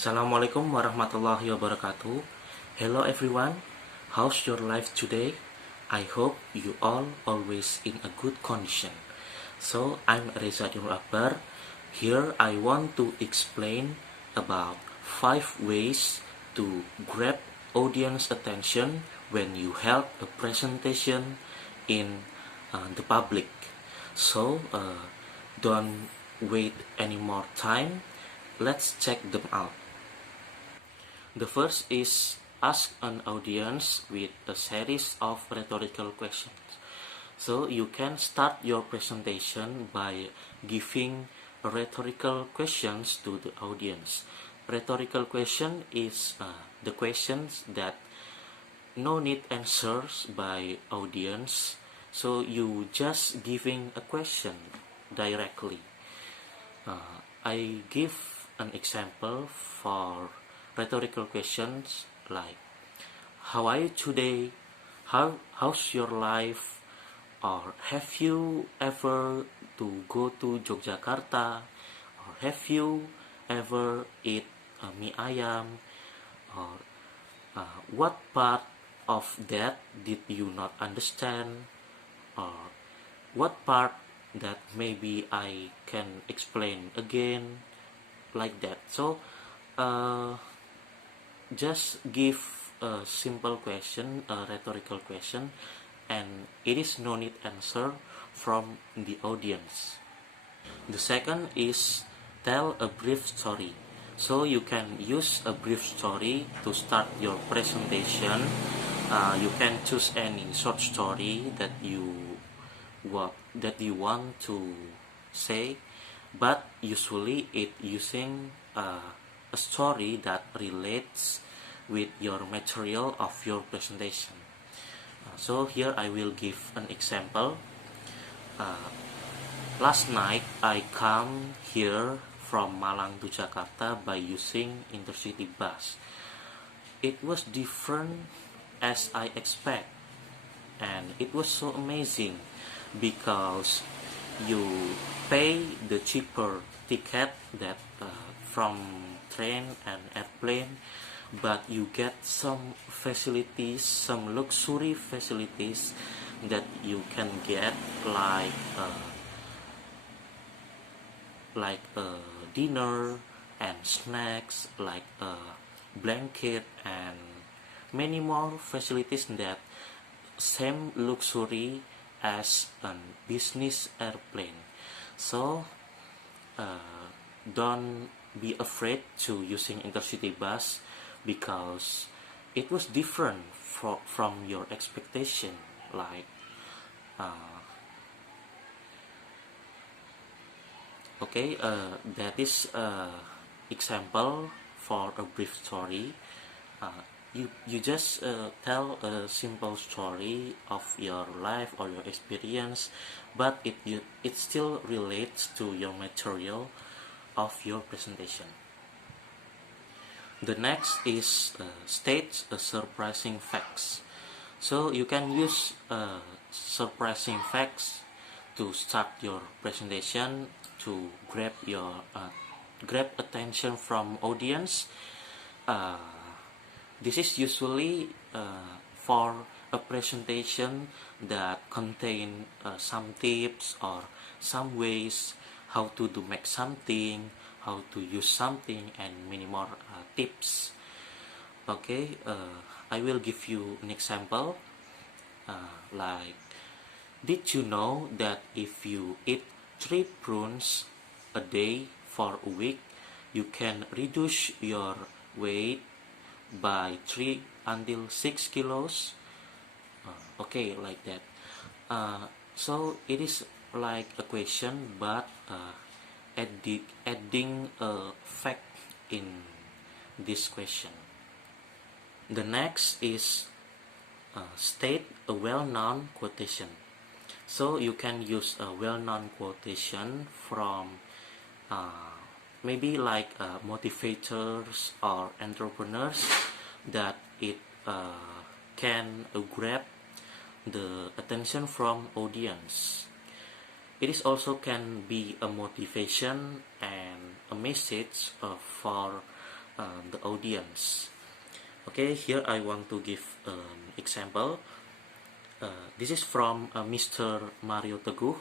Assalamualaikum warahmatullahi wabarakatuh. Hello everyone, how's your life today? I hope you all always in a good condition. So I'm Reza Nur Akbar. Here I want to explain about 5 ways to grab audience attention when you held a presentation in the public. So don't wait any more time. Let's check them out. The first is ask an audience with a series of rhetorical questions. So you can start your presentation by giving rhetorical questions to the audience. Rhetorical question is the questions that no need answers by audience. So you just giving a question directly. I give an example for rhetorical questions like how are you today, how's your life, or have you ever to go to Yogyakarta, or have you ever eat mie ayam, or what part of that did you not understand, or what part that maybe I can explain again, like that. So just give a simple question, a rhetorical question, and it is no need answer from the audience. The second is tell a brief story. So you can use a brief story to start your presentation. You can choose any short story that you want to say, but usually it using a story that relates with your material of your presentation. So here I will give an example. Last night I come here from Malang to Jakarta by using intercity bus. It was different as I expect, and it was so amazing because you pay the cheaper ticket that from train and airplane, but you get some facilities, some luxury facilities that you can get like a dinner and snacks, like a blanket and many more facilities that same luxury as a business airplane. So don't be afraid to using intercity bus because it was different from your expectation. Like that is example for a brief story. You just tell a simple story of your life or your experience, but it still relates to your material of your presentation. The next is state a surprising facts. So you can use surprising facts to start your presentation to grab attention from audience. This is usually for a presentation that contain some tips or some ways how to make something, how to use something, and many more tips. I will give you an example. Like, did you know that if you eat 3 prunes a day for a week, you can reduce your weight by 3 until 6 kilos? Like that. So it is like a question, but adding a fact in this question. The next is state a well-known quotation. So you can use a well-known quotation from maybe like motivators or entrepreneurs that it can grab the attention from audience. It is also can be a motivation and a message for the audience. Okay, here I want to give an example. This is from Mr. Mario Teguh.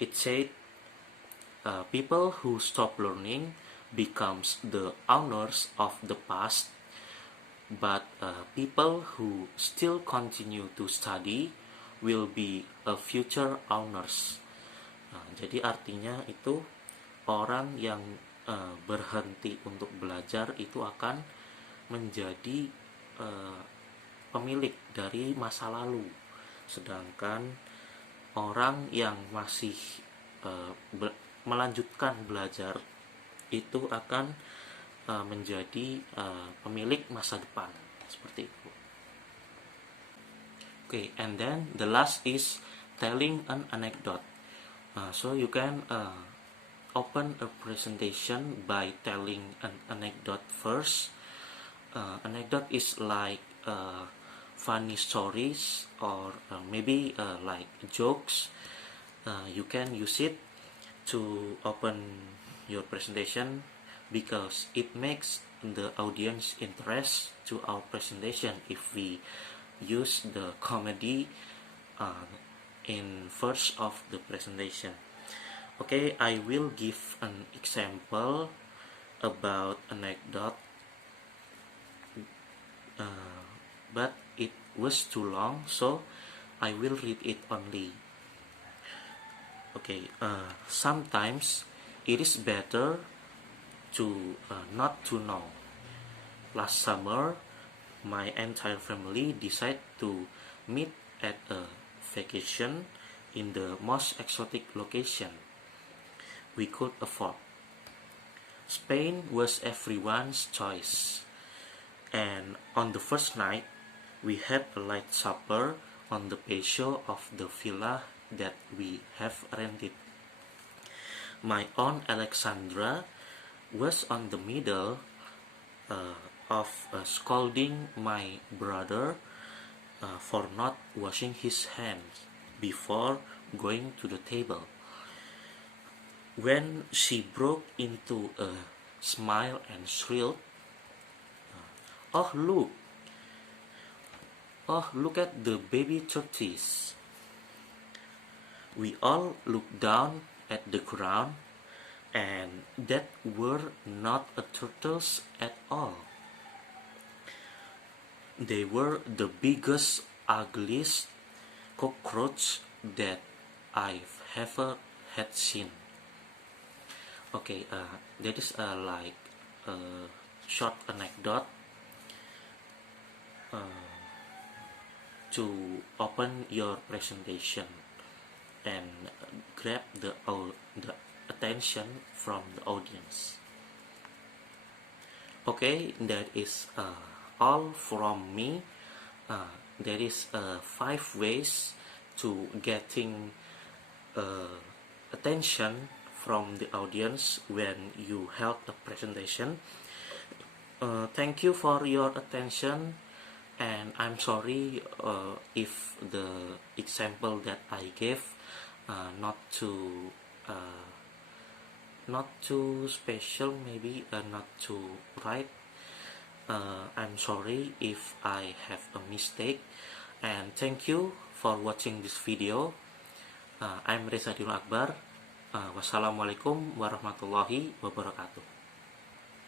It said, people who stop learning becomes the owners of the past, but people who still continue to study will be a future owners. Jadi artinya itu orang yang berhenti untuk belajar itu akan menjadi pemilik dari masa lalu, sedangkan orang yang masih melanjutkan belajar itu akan menjadi pemilik masa depan, seperti itu. Okay, and then the last is telling an anecdote. So you can open a presentation by telling an anecdote first. Anecdote is like funny stories or maybe like jokes. You can use it to open your presentation because it makes the audience interest to our presentation if we use the comedy in first of the presentation. Okay, I will give an example about anecdote, but it was too long, so I will read it only. Okay, sometimes it is better to not to know. Last summer, my entire family decided to meet at a vacation in the most exotic location we could afford. Spain was everyone's choice, and on the first night, we had a light supper on the patio of the villa that we have rented. My aunt Alexandra was on the middle of scolding my brother for not washing his hands before going to the table. When she broke into a smile and shrilled, "Oh look at the baby turkeys." We all looked down at the ground, and that were not a turtles at all. They were the biggest, ugliest cockroach that I've ever had seen. Okay, that is like a short anecdote to open your presentation and grab the attention from the audience. Okay, that is all from me. There is 5 ways to getting attention from the audience when you held a presentation. Thank you for your attention, and I'm sorry if the example that I gave not too special, maybe not too right. I'm sorry if I have a mistake, and thank you for watching this video. I'm Reza Dino Akbar. Wassalamualaikum warahmatullahi wabarakatuh.